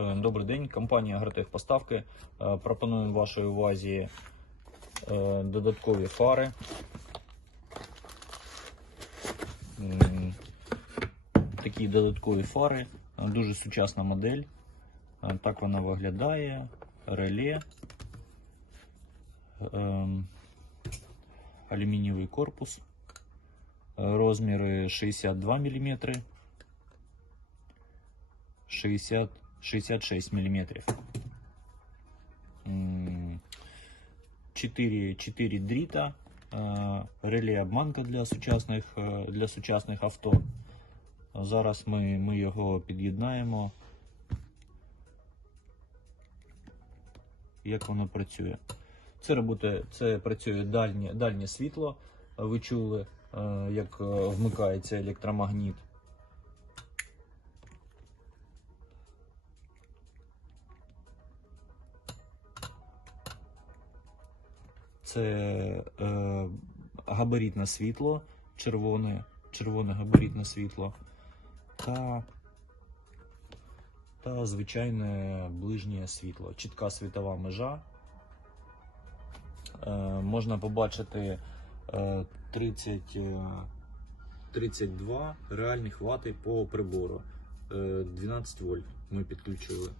Е, Добрий день, компанія Агротехпоставки. Е, Пропонуємо вашій увазі е, додаткові фари. Такі додаткові фари, дуже сучасна модель. Так вона виглядає. Реле. Алюмінієвий корпус. Розміри 62 мм. 60, 66 миллиметров. 4, 4 дріта, е, реле обманка для сучасних, е, для сучасних авто. Зараз ми, ми його під'єднаємо. Як воно працює? Це, роботи, це працює дальнє, дальнє світло. Ви чули, як е, вмикається електромагніт. Це е, габаритне світло, червоне, червоне габаритне світло та, та звичайне ближнє світло. Чітка світова межа. Е, можна побачити е, 30, е, 32 реальних вати по прибору. Е, 12 вольт ми підключили.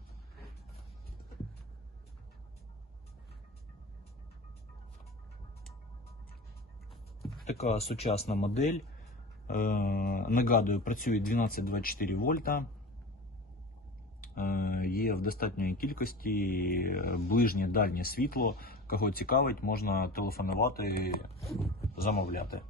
Така сучасна модель. Е, нагадую, працює 12-24 вольта. Е, є в достатньої кількості ближнє дальнє світло. Кого цікавить, можна телефонувати, замовляти.